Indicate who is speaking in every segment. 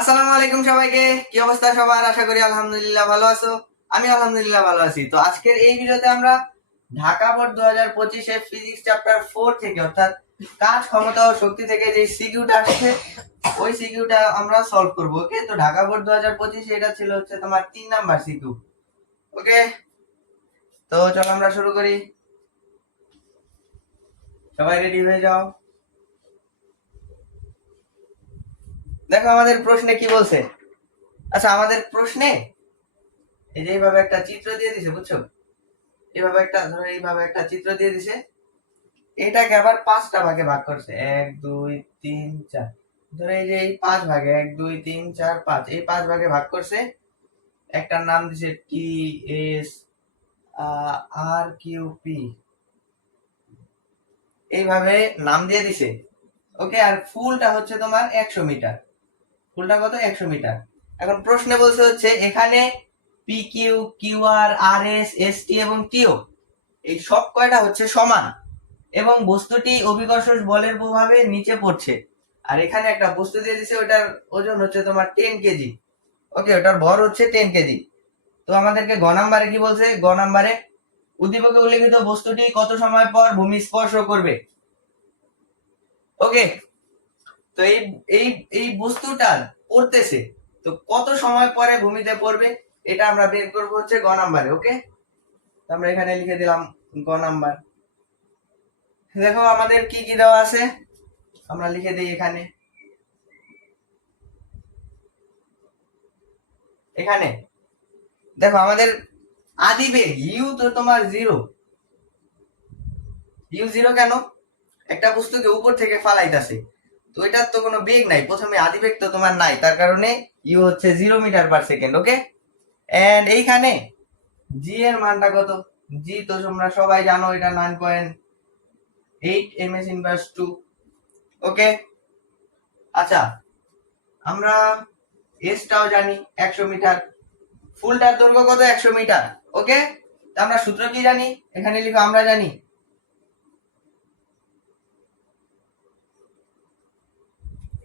Speaker 1: আসসালামু আলাইকুম সবাইকে। কি অবস্থা সবার? আশা করি আলহামদুলিল্লাহ ভালো আছো। আমি আলহামদুলিল্লাহ ভালো আছি। তো আজকের এই ভিডিওতে আমরা ঢাকা বোর্ড দু হাজার পঁচিশে ফিজিক্স চ্যাপ্টার ফোর থেকে, অর্থাৎ কাজ ক্ষমতা ও শক্তি থেকে যে সিকিউটা আসছে, ওই সিকিউটা আমরা সলভ করব, ওকে? তো ঢাকা বোর্ড দু হাজার পঁচিশে এটা ছিল হচ্ছে তোমার তিন নাম্বার সিকিউ ওকে? তো চলো আমরা শুরু করি। সবাই রেডি হয়ে যাও। দেখো আমাদের প্রশ্নে কি বলছে? আচ্ছা আমাদের প্রশ্নে এই যে এইভাবে একটা চিত্র দিয়ে দিছে, বুঝছ? এইভাবে একটা, ধরো এইভাবে একটা চিত্র দিয়ে দিছে। এটাকে আবার পাঁচটা ভাগে ভাগ করছে। এক, দুই, তিন, চার। ধরো এই যে এই পাঁচ ভাগে, এক, দুই, তিন, চার, পাঁচ। এই পাঁচ ভাগে ভাগ করছে। একটার নাম দিছে T S R Q P এইভাবে নাম দিয়ে দিছে। ওকে আর ফুলটা হচ্ছে তোমার একশো মিটার। ফুলটা কত? একশো মিটার। এখন প্রশ্নে বলছে হচ্ছে, এখানে P Q Q R R S S T এবং টিও এই সব কয়টা হচ্ছে সমান। এবং বস্তুটি অভিকর্ষ বলের প্রভাবে নিচে পড়ছে। আর এখানে একটা বস্তু দিয়ে দিছে, ওটার ওজন হচ্ছে তোমার টেন কেজি। ওকে ওটার ভর হচ্ছে টেন কেজি। তো আমাদেরকে গ নাম্বারে কি বলছে? গ নাম্বারে উদ্দীপকে উল্লেখিত বস্তুটি কত সময় পর ভূমি স্পর্শ করবে? ওকে তো এই এই এই বস্তুটা পড়তেছে। তো কত সময় পরে ভূমিতে পড়বে, এটা আমরা বের করব হচ্ছে গ নাম্বারে, ওকে? আমরা এখানে লিখে দিলাম গ নাম্বার। দেখো আমাদের কি কি দেওয়া আছে? আমরা লিখে দিই এখানে। এখানে। দেখো আমাদের আদি বেগ, ইউ তো তোমার জিরো। ইউ জিরো কেন? একটা বস্তুকে উপর থেকে ফালাইতাছে। তো এটার তো কোনো বেগ নাই। প্রথমে আদি বেগ তো তোমার নাই, তার কারণে ইউ হচ্ছে zero metre per second okay and এইখানে জি এর মানটা কত? জি তো তোমরা সবাই জানো, এটা nine point eight M S inverse two okay আচ্ছা আমরা এসটাও জানি, একশো মিটার ফুলটার দৈর্ঘ্য কত? একশো মিটার ওকে আমরা সূত্র কি জানি? এখানে লিখো, আমরা জানি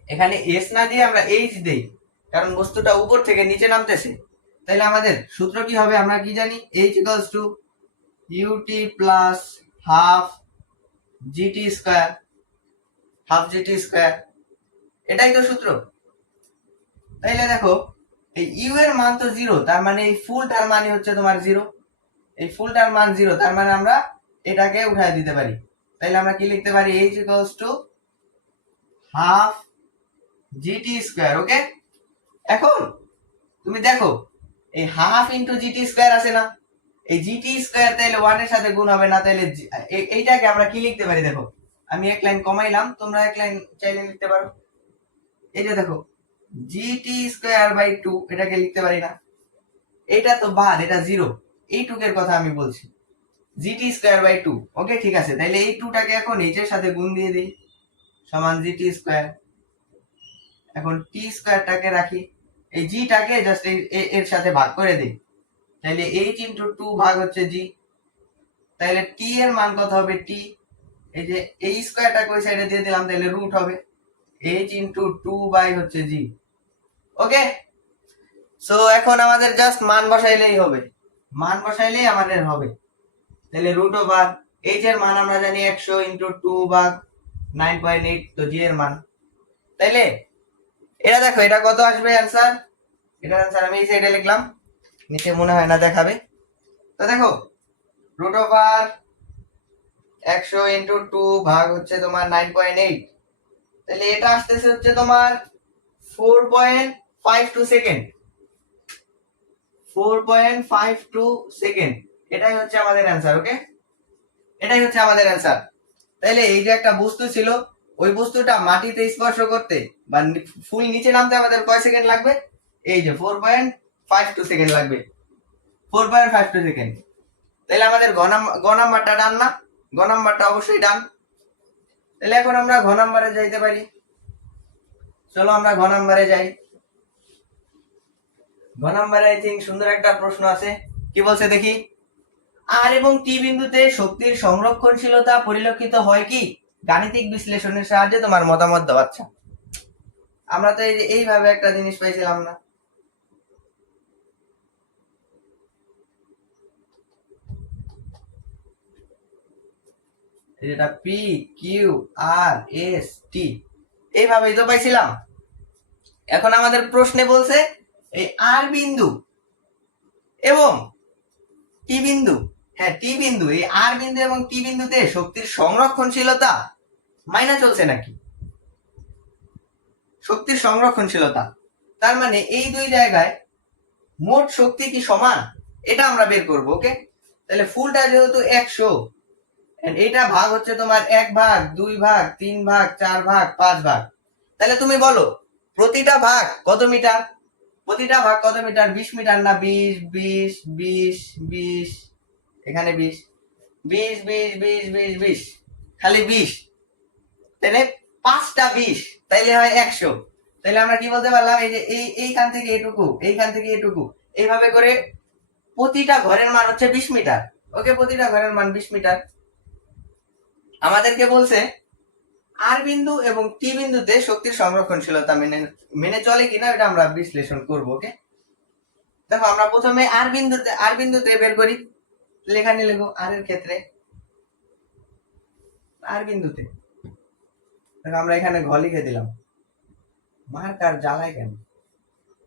Speaker 1: এখানে এস না দিয়ে আমরা এইচ দেই, কারণ বস্তুটা উপর থেকে নিচে নামতেছে। তাহলে আমাদের সূত্র কি হবে? আমরা কি জানি? H equals to U T plus half G T square half G T square এটাই তো সূত্র। তাইলে দেখো, এই ইউ এর মান তো জিরো তার মানে এই ফুলটার মানে হচ্ছে তোমার জিরো এই ফুলটার মান জিরো তার মানে আমরা এটাকে উঠায় দিতে পারি। তাইলে আমরা কি লিখতে পারি? H equals to half G T square okay এখন, তুমি দেখো, এই হাফ ইন্টু জিটি স্কোয়ার আছে না? এই জিটি স্কোয়ার তাইলে ওয়ানের সাথে গুণ হবে না, তাইলে এইটাকে আমরা কি লিখতে পারি দেখো? আমি এক লাইন কমাইলাম, তোমরা এক লাইন চাইলে লিখতে পারো। এই যে দেখো জিটি স্কোয়ার বাই টু এটাকে লিখতে পারি না। এটা তো বাদ, এটা জিরো এই টুকের কথা আমি বলছি। G T square by two okay ঠিক আছে, তাইলে এই টুটাকে এখন এইচের সাথে গুণ দিয়ে দিই। সমান জিটি স্কোয়ার এখন টি স্কোয়ারটাকে রাখি। এই জিটাকে জাস্ট এর সাথে ভাগ করে দিই। তাহলে এইচ ইন্টু টু ভাগ হচ্ছে জি তাহলে টি এর মান কত হবে টি এই যে এই স্কোয়ারটাকে ওই সাইডে দিয়ে দিলাম তাহলে রুট হবে। এইচ ইন্টু টু বাই হচ্ছে জি ওকে সো এখন আমাদের জাস্ট মান বসাইলেই হবে। মান বসাইলেই আমাদের হবে। তাহলে রুট ওভার এইচ এর মান আমরা জানি একশো ইন্টু টু ভাগ নাইন পয়েন্ট এইট তো জি এর মান। তাইলে এটা দেখো, এটা কত আসবে অ্যান্সার এটা অ্যান্সার আমি এই সাইডে লিখলাম। নিচে মনে হয় না দেখাবে। তো দেখো রুট ওভার একশো ইন্টু টু ভাগ হচ্ছে তোমার নাইন পয়েন্ট এইট তাহলে এটা আসতেছে হচ্ছে তোমার four point five two second four point five two second এটাই হচ্ছে আমাদের অ্যান্সার ওকে এটাই হচ্ছে আমাদের অ্যান্সার তাহলে এই যে একটা বস্তু ছিল, ওই বস্তুটা মাটিতে স্পর্শ করতে বা ফুল নিচে নামতে আমাদের কয় সেকেন্ড লাগবে? এই যে four point five two second লাগবে। Four point five two second তাহলে আমাদের ঘ নাম্বারটা ডান না? গ নাম্বারটা অবশ্যই ডান। তাহলে এখন আমরা ঘ নাম্বারে যাইতে পারি। চলো আমরা ঘ নাম্বারে যাই। ঘ নাম্বারে আই থিঙ্ক সুন্দর একটা প্রশ্ন আছে। কি বলছে দেখি? আর এবং টি বিন্দুতে শক্তির সংরক্ষণশীলতা পরিলক্ষিত হয় কি? গাণিতিক বিশ্লেষণের সাহায্যে তোমার মতামত দাও আচ্ছা। আমরা তো এইভাবে একটা জিনিস পাইছিলাম না। এই যেটা P Q R S T এইভাবেই তো পাইছিলাম। এখন আমাদের প্রশ্নে বলছে, এই আর বিন্দু এবং টি বিন্দু হ্যাঁ টি বিন্দু, এই আর বিন্দু এবং টি বিন্দুতে শক্তির সংরক্ষণশীলতা মাইনা চলছে নাকি? শক্তির সংরক্ষণশীলতা। তার মানে এই দুই জায়গায় মোট শক্তি কি সমান? এটা আমরা বের করব ওকে তাহলে ফুলটা যেহেতু একশো এটা ভাগ হচ্ছে তোমার এক ভাগ, দুই ভাগ, তিন ভাগ, চার ভাগ, পাঁচ ভাগ। তাহলে তুমি বলো, প্রতিটা ভাগ কত মিটার? প্রতিটা ভাগ কত মিটার? বিশ মিটার না বিশ বিশ বিশ বিশ, এখানে বিশ। বিশ বিশ বিশ বিশ বিশ, খালি বিশ। তাহলে পাঁচটা বিশ, তাইলে হয় একশো। তাহলে আমরা কি বলতে পারলাম, এই যে এই, এইখান থেকে এটুকু, এইখান থেকে এটুকু। এইভাবে করে প্রতিটা ঘরের মান হচ্ছে বিশ মিটার। ওকে, প্রতিটা ঘরের মান বিশ মিটার। আমাদেরকে বলছে, আর বিন্দু এবং টি বিন্দুতে শক্তির সংরক্ষণশীলতা মেনে মেনে চলে কিনা, এটা আমরা বিশ্লেষণ করব, ওকে? দেখো, আমরা প্রথমে আর বিন্দুতে আর বিন্দুতে বের করি। লেখা নিয়ে লেখো, আর এর ক্ষেত্রে, আর বিন্দুতে। আমরা এখানে ঘ লিখে দিলাম। মার্কার জ্বালায় কেন?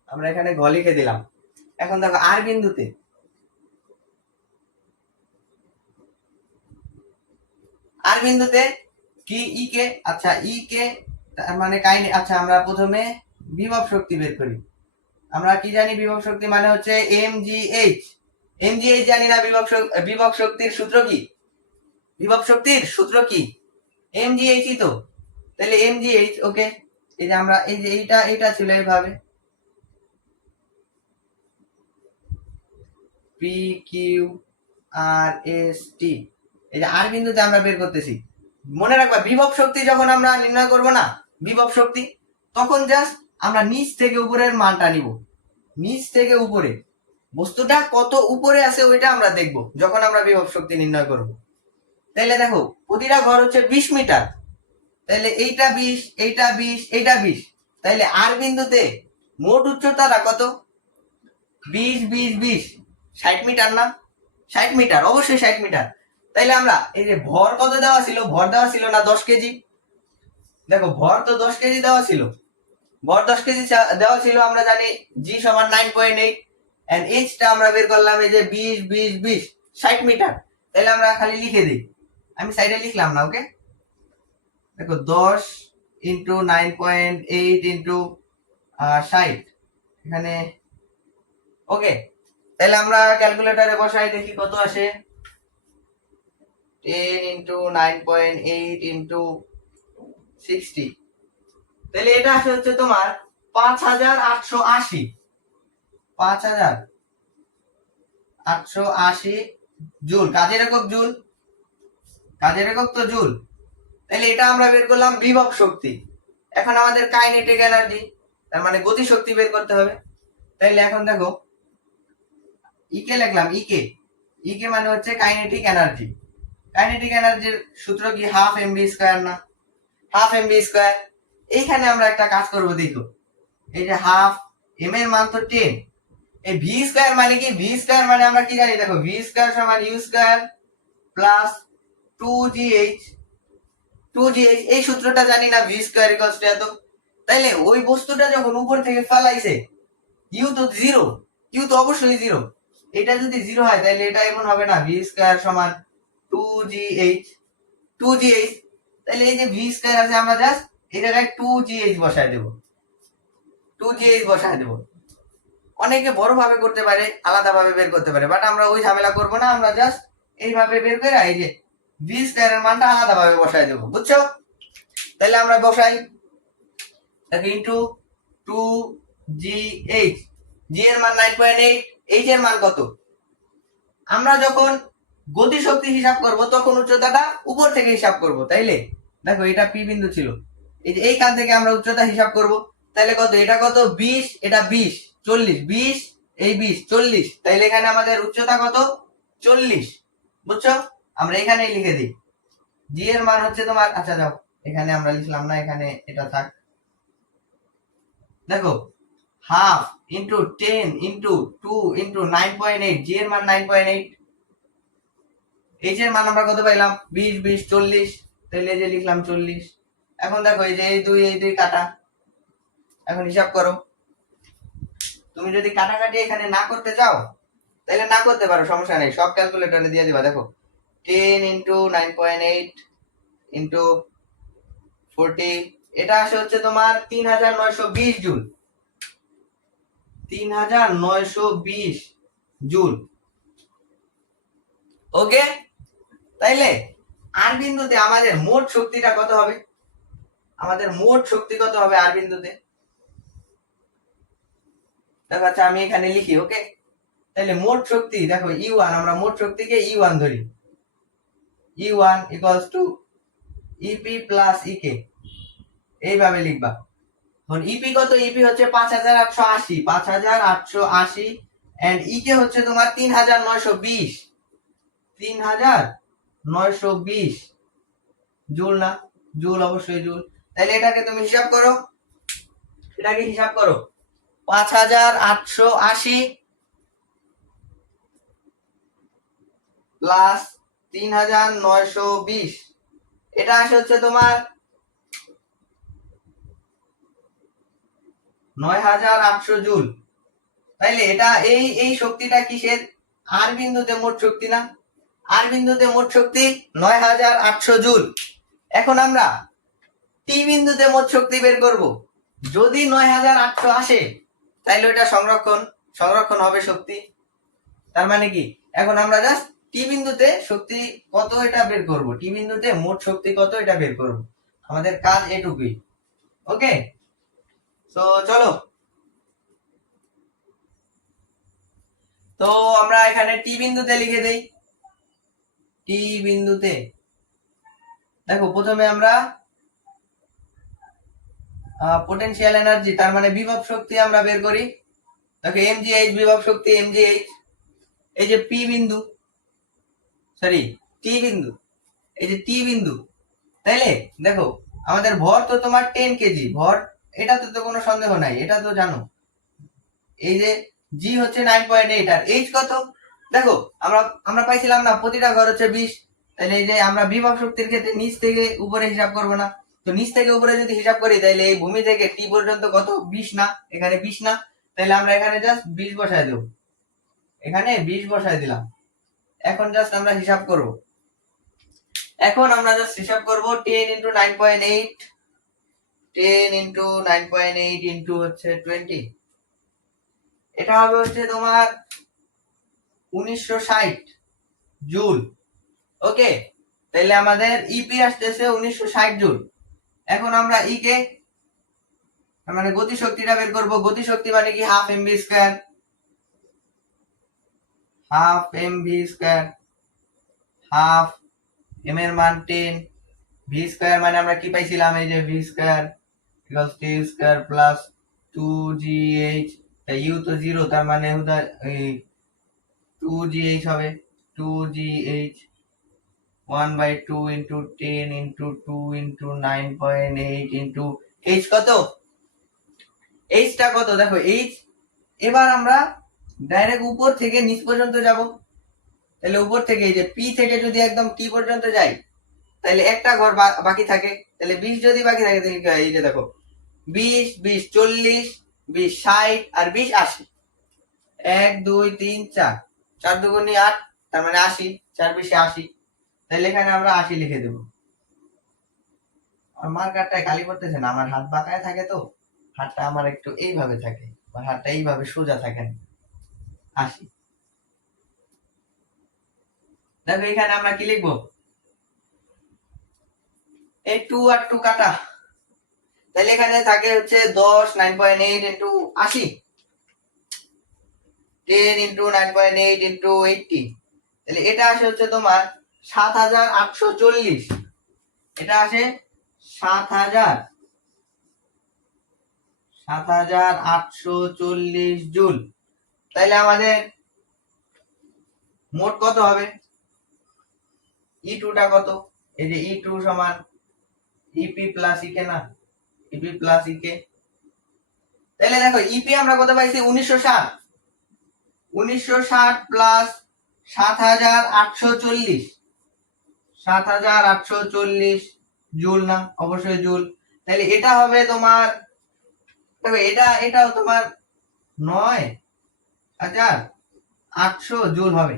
Speaker 1: আমরা এখানে ঘ লিখে দিলাম। এখন দেখো, আর বিন্দুতে। আর বিন্দুতে কি, ই কে? আচ্ছা ই কে মানে কাইনে আচ্ছা আমরা প্রথমে বিভব শক্তি বের করি। আমরা কি জানি বিভব শক্তি মানে হচ্ছে m g h. M g h জানি না বিভব বিভব শক্তির সূত্র কি? বিভব শক্তির সূত্র কি? এম জি এইচই তো। তাহলে এম জি এইচ ওকে এই যে আমরা, এই যে এইটা এইটা ছিল এইভাবে। P q r s t এই যে আর বিন্দুতে আমরা বের করতেছি। মনে রাখবা, বিভব শক্তি যখন আমরা নির্ণয় করব না, বিভব শক্তি, তখন জাস্ট আমরা নিচ থেকে উপরের মানটা নিব। নিচ থেকে উপরে। বস্তুটা কত উপরে আছে ওইটা আমরা দেখব, যখন আমরা বিভব শক্তি নির্ণয় করব। তাহলে দেখো, প্রতিটা ঘর হচ্ছে বিশ মিটার। তাহলে এইটা বিশ এইটা বিশ এইটা বিশ। তাহলে আর বিন্দুতে মোট উচ্চতাটা কত? বিশ বিশ বিশ। ষাট মিটার না? ষাট মিটার, অবশ্যই ষাট মিটার। তাইলে আমরা এই যে ভর কত দেওয়া ছিল? ভর দেওয়া ছিল না দশ কেজি? দেখো, ভর তো দশ কেজি দেওয়া ছিল। ভর দশ কেজি দেওয়া ছিল আমরা জানি জি সমান নাইন পয়েন্ট এইট অ্যান্ড এইচটা আমরা বের করলাম এই যে বিশ বিশ বিশ। ষাট মিটার। তাহলে আমরা খালি লিখে দিই। আমি সাইডে লিখলাম না ওকে দেখো, দশ into nine point eight into ষাট। এখানে ওকে তাহলে আমরা ক্যালকুলেটরে বসাই, দেখি কত আসে। Ten into nine point eight into sixty তাহলে এটা আসে হচ্ছে তোমার পাঁচ হাজার আটশো আশি। পাঁচ হাজার আটশো আশি জুল। কাজের একক জুল। কাজের একক তো জুল। তাহলে এটা আমরা বের করলাম বিভব শক্তি। এখন আমাদের কাইনেটিক এনার্জি, তার মানে গতি শক্তি বের করতে হবে। তাইলে এখন দেখো ইকে লিখলাম ইকে ইকে মানে হচ্ছে কাইনেটিক এনার্জি। কাইনেটিক এনার্জির সূত্র কি? হাফ এম বি স্কোয়ার না? Half m v square. এইখানে আমরা একটা কাজ করব, দেখো। এই যে হাফ এম এর মান তো টেন। এই ভি স্কোয়ার মানে কি? ভি স্কোয়ার মানে আমরা কি জানি? দেখো, ভি স্কোয়ার সমান u square plus two g h two g এই সূত্রটা জানি না ভি স্কোয়ার ইকলস টু এত। তাইলে ওই বস্তুটা যখন উপর থেকে ফেলাইছে ইউ তো জিরো ইউ তো অবশ্যই জিরো এটা যদি জিরো হয় তাহলে এটা এমন হবে না ভি স্কোয়ার সমান two g h two g h তাহলে এই যে ভি স্কোয়ার আছে, আমরা জাস্ট এই জায়গায় টু জি এইচ বসায় দেবো। টু জি এইচ বসায় দেবো। অনেকে বড় ভাবে করতে পারে আলাদা ভাবে বের করতে পারে বাট আমরা ওই ঝামেলা করব না, আমরা জাস্ট এইভাবে বের করে এই যে ভি স্কোয়ারের মানটা আলাদা ভাবে বসায় দেবো, বুঝছ? তাহলে আমরা বসাই দেখো into two g h g এর মান নাইন পয়েন্ট এইট এইচ এর মান কত? আমরা যখন গতি শক্তি হিসাব করব, তখন উচ্চতাটা উপর থেকে হিসাব করব, তাইলে? দেখো, এটা পি বিন্দু ছিল। এই যে এইখান থেকে আমরা উচ্চতা হিসাব করব তাহলে কত? এটা কত? বিশ, এটা বিশ, চল্লিশ, বিশ, এই বিশ, চল্লিশ, তাইলে এখানে আমাদের উচ্চতা কত? চল্লিশ, বুঝছ? আমরা এখানেই লিখে দিই। জি এর মান হচ্ছে তোমার আচ্ছা যাও, এখানে আমরা লিখলাম না, এখানে এটা থাক। দেখো half into ten into two into nine point eight g এর মান নাইন পয়েন্ট এইট এইচ এর মান আমরা কত পাইলাম? বিশ বিশ, চল্লিশ। তাহলে যে লিখলাম চল্লিশ। এখন দেখো, এই যে এই দুই এই দুই কাটা। এখন হিসাব করো। তুমি যদি কাটাকাটি এখানে না করতে চাও তাহলে না করতে পারো, সমস্যা নেই। সব ক্যালকুলেটরে দিয়ে দিবা, দেখো। Ten into nine point eight into এটা আসে হচ্ছে তোমার তিন হাজার নয়শো বিশ জুল। তিন হাজার নয়শো বিশ জুল। ওকে তাইলে, আর বিন্দুতে আমাদের মোট শক্তিটা কত হবে? আমাদের মোট শক্তি কত হবে আর বিন্দুতে? দেখো আচ্ছা আমি এখানে লিখি ওকে তাহলে মোট শক্তি, দেখো ই ওয়ান আমরা মোট শক্তিকে ই ওয়ান ধরি। E one equals to ep plus ek এইভাবে লিখবা। এখন ইপি কত? ইপি হচ্ছে পাঁচ হাজার আটশো আশি। পাঁচ হাজার আটশো আশি। অ্যান্ড ইকে হচ্ছে তোমার তিন হাজার নয়শো বিশ। তিন হাজার নয়শো বিশ। জুল না? জুল, অবশ্যই জুল। তাহলে এটাকে তুমি হিসাব করো। এটাকে হিসাব করো। পাঁচ হাজার আটশো আশি প্লাস তিন হাজার নয়শো বিশ। এটা আসে হচ্ছে তোমার নয় হাজার আটশো জুল। তাইলে এটা এই এই শক্তিটা কিসের? আর বিন্দুতে মোট শক্তি না? আর বিন্দুতে মোট শক্তি নয় হাজার আটশো জুল। এখন আমরা টি বিন্দুতে মোট শক্তি বের করব। যদি নয় হাজার আটশো আসে, তাইলে ওটা সংরক্ষণ সংরক্ষণ হবে শক্তি। তার মানে কি? এখন আমরা জাস্ট টি বিন্দুতে শক্তি কত এটা বের করব? টি বিন্দুতে মোট শক্তি কত এটা বের করব? আমাদের কাজ এটুকুই। ওকে তো চলো। তো আমরা এখানে টি বিন্দুতে লিখে দেই। টি বিন্দুতে। দেখো, প্রথমে আমরা পোটেনশিয়াল এনার্জি তার মানে বিভব শক্তি আমরা বের করি। দেখো এমজিএইচ বিভব শক্তি এমজিএইচ এই যে পি বিন্দু সরি টি বিন্দু। এই যে টি বিন্দু, তাইলে দেখো, আমাদের ভর তো তোমার টেন কেজি ভর এটা তো তো কোনো সন্দেহ নাই, এটা তো জানো। এই যে জি হচ্ছে নাইন পয়েন্ট এইট আর এইচ কত? দেখো, আমরা আমরা পাইছিলাম না, প্রতিটা ঘর হচ্ছে বিশ তাহলে এই যে আমরা বিভব শক্তির ক্ষেত্রে নিচ থেকে উপরে হিসাব করব না। তো নিচ থেকে উপরে যদি হিসাব করি তাহলে এই ভূমি থেকে টি পর্যন্ত কত? বিশ না, এখানে বিশ না তাহলে আমরা এখানে জাস্ট বিশ বসায় দেবো। এখানে বিশ বসায় দিলাম। এখন জাস্ট আমরা হিসাব করব। এখন আমরা জাস্ট হিসাব করব ten into nine point eight ten into nine point eight into হচ্ছে টোয়েন্টি এটা হবে হচ্ছে তোমার উনিশশো ষাট জুল। ওকে? তাহলে আমাদের ইপি আসতেছে উনিশশো ষাট জুল। এখন আমরা ই কে মানে গতি শক্তিটা বের করব। গতি শক্তি মানে কি? Half m v square half m v square half m এর মান টেন ভি স্কোয়ার মানে আমরা কি পাইছিলাম? এই যে v square equals t square plus two g h u তো জিরো তার মানে টু জি এইচ হবে। Two g h one by two into ten into two into nine point eight into h কত? এইচটা কত? দেখো এইচ এবার আমরা ডাইরেক্ট উপর থেকে নিচ পর্যন্ত যাব। তাহলে উপর থেকে এই যে পি থেকে যদি একদম টি পর্যন্ত যাই, তাহলে একটা ঘর বাকি থাকে। তাহলে বিশ যদি বাকি থাকে, তাহলে কি হয়? এই যে দেখো, বিশ বিশ চল্লিশ, বিশ ষাট আর বিশ আশি। এক, দুই, তিন, চার। চার দুগুণি আট, তার মানে আশি। চার বিশে আশি। তাহলে এখানে আমরা আশি লিখে দেবো। আমার মার্কারটায় কালি করতেছে না, আমার হাত বাঁকায় থাকে তো। হাতটা আমার একটু এইভাবে থাকে, আমার হাতটা এইভাবে সোজা থাকে না। আশি দেখো, এখানে আমরা কি লিখব? এই টু আর টু কাটা। তাহলে এখানে থাকে হচ্ছে দশ নাইন পয়েন্ট এইট ইন্টু আশি। Ten into nine point eight into eighty তাহলে এটা আসে হচ্ছে তোমার সাত হাজার আটশো চল্লিশ। এটা আসে সাত হাজার। সাত হাজার আটশো চল্লিশ জুল। তাইলে আমাদের মোট কত হবে? ই টুটা কত? এই যে ই টু সমান ইপি প্লাস ইকে না? ইপি প্লাস ইকে তাহলে দেখো ইপি আমরা কত পাইছি? উনিশশো ষাট। উনিশশো ষাট প্লাস সাত হাজার আটশো চল্লিশ। সাত হাজার আটশো চল্লিশ জুল না? অবশ্যই জুল। তাহলে এটা হবে তোমার, দেখো এটা, এটাও তোমার নয়। হাজার আটশো জুল হবে।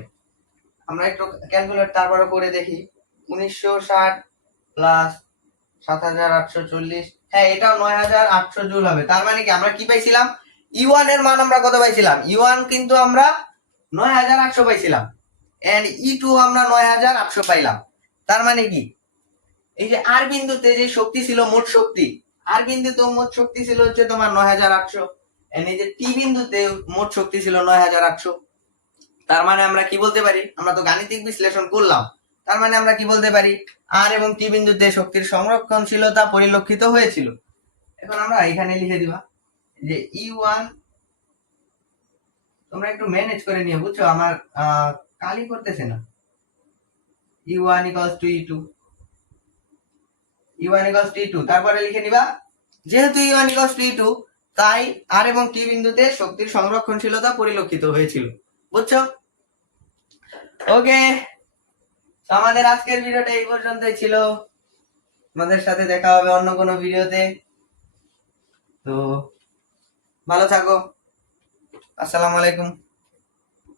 Speaker 1: আমরা একটু ক্যালকুলেট তারপরে করে দেখি। উনিশশো ষাট প্লাস সাত হাজার আটশো চল্লিশ। হ্যাঁ এটাও নয় হাজার আটশো জুল হবে। তার মানে কি, আমরা কি পাইছিলাম? ইউয়ান এর মান আমরা কত পাইছিলাম? ইউয়ান কিন্তু আমরা নয় হাজার আটশো পাইছিলাম। এন্ড ই টু আমরা নয় হাজার আটশো পাইলাম। তার মানে কি? এই যে আর বিন্দুতে যে শক্তি ছিল মোট শক্তি আর বিন্দুতে মোট শক্তি ছিল হচ্ছে তোমার নয় হাজার আটশো। এই যে টি বিন্দুতে মোট শক্তি ছিল নয় হাজার আটশো। তার মানে আমরা কি বলতে পারি? আমরা তো গাণিতিক বিশ্লেষণ করলাম। তার মানে আমরা কি বলতে পারি? আর এবং টি বিন্দুতে শক্তির সংরক্ষণশীলতা পরিলক্ষিত হয়েছিল। এখন আমরা এখানে লিখে দিবা যে ই ওয়ান তোমরা একটু ম্যানেজ করে নিও, বুঝছ? আমার কালি করতেছে না। E one equals to e two e one equals to e two তারপরে লিখে নিবা, যেহেতু e one equals to e two তাই আর এবং টি বিন্দুতে শক্তির সংরক্ষণশীলতা পরিলক্ষিত হয়েছিল। বুঝছ? ওকে আমাদের আজকের ভিডিওটা এই পর্যন্তই ছিল। আমাদের সাথে দেখা হবে অন্য কোনো ভিডিওতে। তো ভালো থাকো। আসসালামু আলাইকুম।